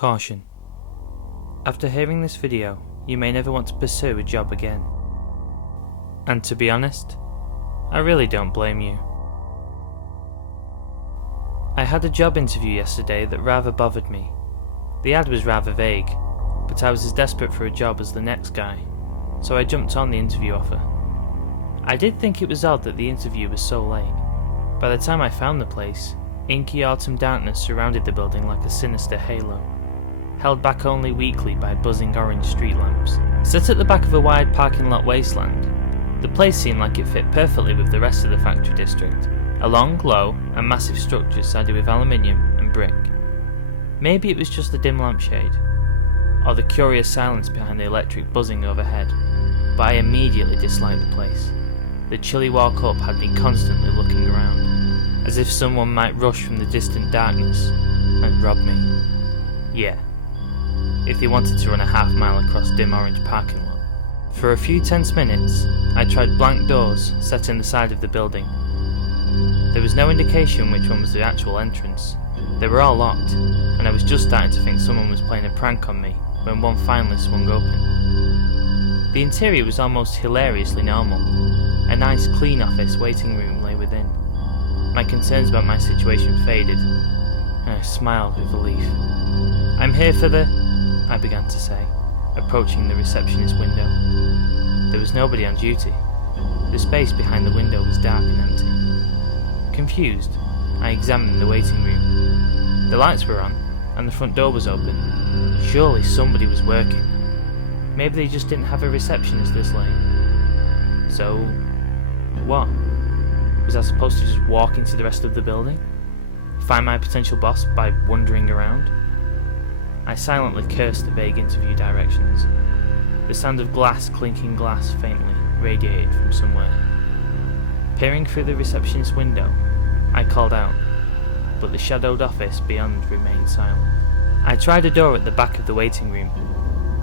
Caution. After hearing this video, you may never want to pursue a job again. And to be honest, I really don't blame you. I had a job interview yesterday that rather bothered me. The ad was rather vague, but I was as desperate for a job as the next guy, so I jumped on the interview offer. I did think it was odd that the interview was so late. By the time I found the place, inky autumn darkness surrounded the building like a sinister halo, held back only weakly by buzzing orange street lamps. Set at the back of a wide parking lot wasteland, the place seemed like it fit perfectly with the rest of the factory district, a long, low and massive structure sided with aluminium and brick. Maybe it was just the dim lampshade, or the curious silence behind the electric buzzing overhead, but I immediately disliked the place. The chilly walk-up had me constantly looking around, as if someone might rush from the distant darkness and rob me. Yeah, if they wanted to run a half mile across dim orange parking lot. For a few tense minutes, I tried blank doors set in the side of the building. There was no indication which one was the actual entrance. They were all locked, and I was just starting to think someone was playing a prank on me when one finally swung open. The interior was almost hilariously normal. A nice clean office waiting room lay within. My concerns about my situation faded, and I smiled with relief. "I'm here for the..." I began to say, approaching the receptionist window. There was nobody on duty. The space behind the window was dark and empty. Confused, I examined the waiting room. The lights were on, and the front door was open. Surely somebody was working. Maybe they just didn't have a receptionist this late. So, what? Was I supposed to just walk into the rest of the building? Find my potential boss by wandering around? I silently cursed the vague interview directions. The sound of clinking glass faintly radiated from somewhere. Peering through the receptionist window, I called out, but the shadowed office beyond remained silent. I tried a door at the back of the waiting room.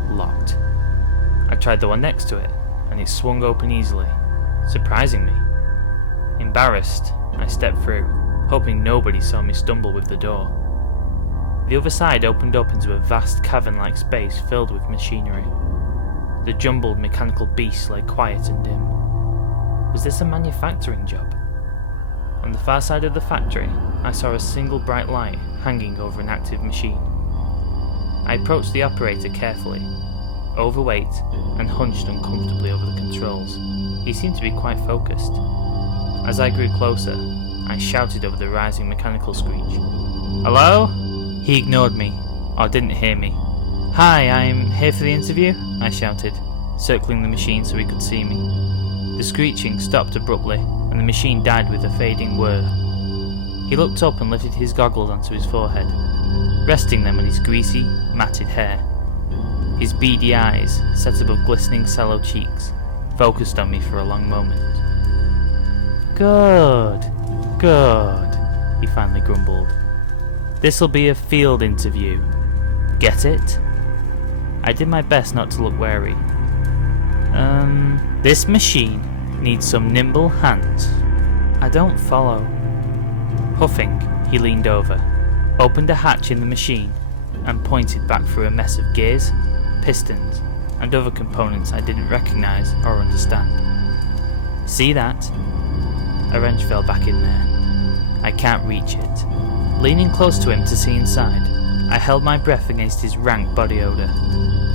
Locked. I tried the one next to it, and it swung open easily, surprising me. Embarrassed, I stepped through, hoping nobody saw me stumble with the door. The other side opened up into a vast cavern-like space filled with machinery. The jumbled mechanical beast lay quiet and dim. Was this a manufacturing job? On the far side of the factory, I saw a single bright light hanging over an active machine. I approached the operator carefully, overweight and hunched uncomfortably over the controls. He seemed to be quite focused. As I grew closer, I shouted over the rising mechanical screech. "Hello?" He ignored me, or didn't hear me. "Hi, I'm here for the interview," I shouted, circling the machine so he could see me. The screeching stopped abruptly, and the machine died with a fading whir. He looked up and lifted his goggles onto his forehead, resting them on his greasy, matted hair. His beady eyes, set above glistening sallow cheeks, focused on me for a long moment. Good, he finally grumbled. "This'll be a field interview. Get it?" I did my best not to look wary. This machine needs some nimble hands." I don't follow. Huffing, he leaned over, opened a hatch in the machine, and pointed back through a mess of gears, pistons, and other components I didn't recognise or understand. "See that?" A wrench fell back in there. I can't reach it. Leaning close to him to see inside, I held my breath against his rank body odour.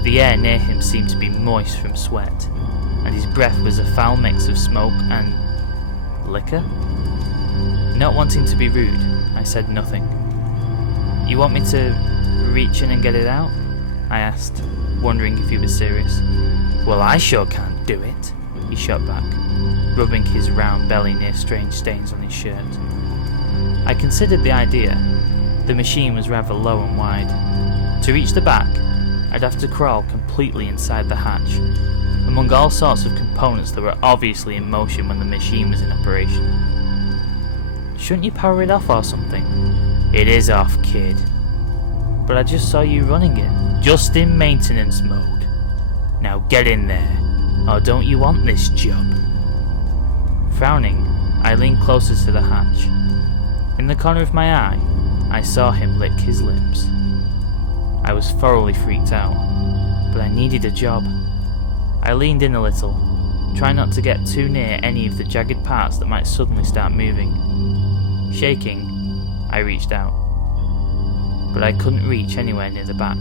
The air near him seemed to be moist from sweat, and his breath was a foul mix of smoke and... liquor? Not wanting to be rude, I said nothing. "You want me to reach in and get it out?" I asked, wondering if he was serious. "Well, I sure can't do it," he shot back, rubbing his round belly near strange stains on his shirt. I considered the idea. The machine was rather low and wide. To reach the back, I'd have to crawl completely inside the hatch, among all sorts of components that were obviously in motion when the machine was in operation. "Shouldn't you power it off or something?" "It is off, kid." "But I just saw you running it." "Just in maintenance mode. Now get in there, or don't you want this job?" Frowning, I leaned closer to the hatch. In the corner of my eye, I saw him lick his lips. I I was thoroughly freaked out, but I needed a job. I leaned in a little, trying not to get too near any of the jagged parts that might suddenly start moving. Shaking, I reached out, but I couldn't reach anywhere near the back.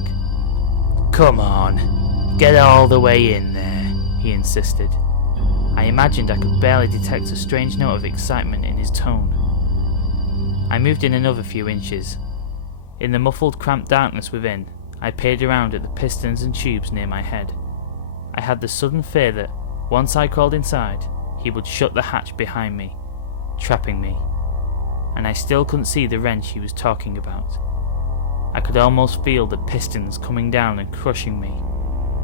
"Come on, get all the way in there," he insisted. I imagined I could barely detect a strange note of excitement in his tone. I moved in another few inches. In the muffled, cramped darkness within, I peered around at the pistons and tubes near my head. I had the sudden fear that, once I crawled inside, he would shut the hatch behind me, trapping me. And I still couldn't see the wrench he was talking about. I could almost feel the pistons coming down and crushing me,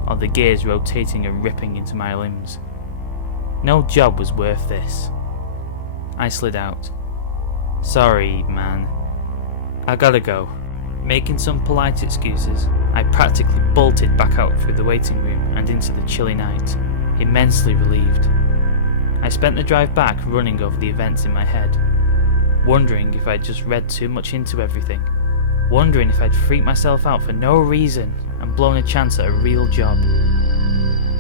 or the gears rotating and ripping into my limbs. No job was worth this. I slid out. "Sorry, man. I gotta go." Making some polite excuses, I practically bolted back out through the waiting room and into the chilly night, immensely relieved. I spent the drive back running over the events in my head, wondering if I'd just read too much into everything, wondering if I'd freaked myself out for no reason and blown a chance at a real job.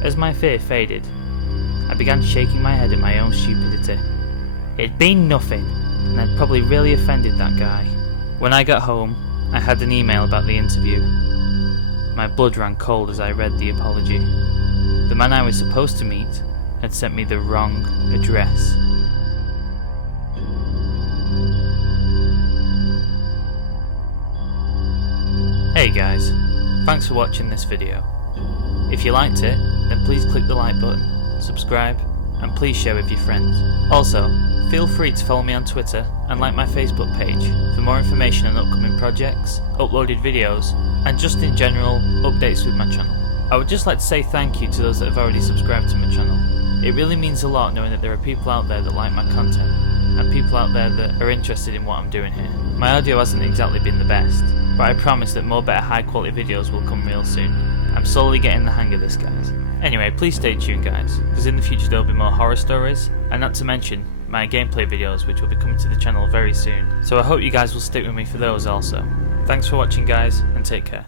As my fear faded, I began shaking my head at my own stupidity. It'd been nothing, and I'd probably really offended that guy. When I got home, I had an email about the interview. My blood ran cold as I read the apology. The man I was supposed to meet had sent me the wrong address. Hey guys, thanks for watching this video. If you liked it, then please click the like button, subscribe, and please share with your friends. Also, feel free to follow me on Twitter and like my Facebook page for more information on upcoming projects, uploaded videos, and just in general, updates with my channel. I would just like to say thank you to those that have already subscribed to my channel. It really means a lot knowing that there are people out there that like my content, and people out there that are interested in what I'm doing here. My audio hasn't exactly been the best, but I promise that more better high quality videos will come real soon. I'm slowly getting the hang of this, guys. Anyway, please stay tuned guys, because in the future there will be more horror stories, and not to mention my gameplay videos which will be coming to the channel very soon. So I hope you guys will stick with me for those also. Thanks for watching guys, and take care.